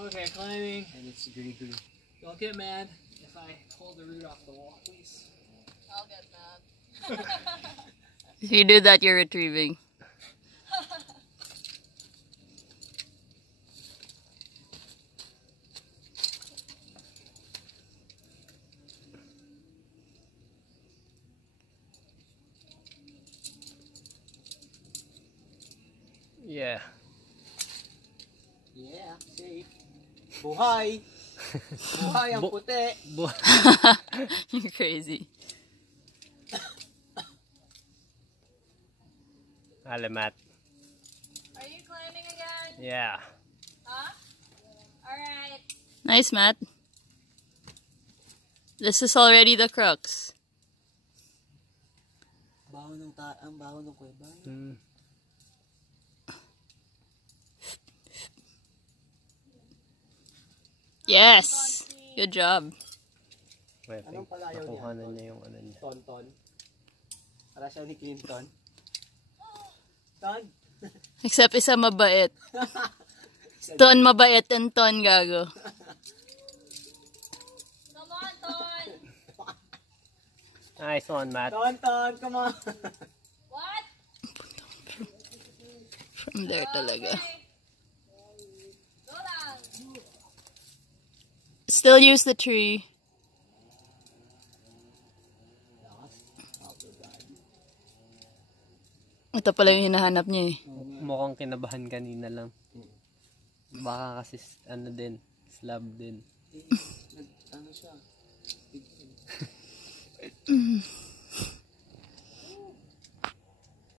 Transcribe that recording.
Okay, climbing. And it's green. Don't get mad if I pull the root off the wall, please. I'll get mad. If you do that, you're retrieving. Yeah. Yeah, safe. Buhay! Buhay ang puti! You're crazy. Alamat. Are you climbing again? Yeah. Huh? Alright. Nice, Matt. This is already the crux. Baho ng ang baho ng kuweba. Yes! Good job. Well, I think nakuha na niya yung ano niya. Tonton. Para siya ni Clinton. Ton? Except isa mabait. Ton mabait and Ton gago. Come on, Ton! Nice one, Matt. Tonton, come on! What? From there talaga. Okay. Go down. Still use the tree. Ito pala yung hinahanap niya eh. Mukhang kinabahan kanina lang. Baka kasi ano din, slab din. Ano siya?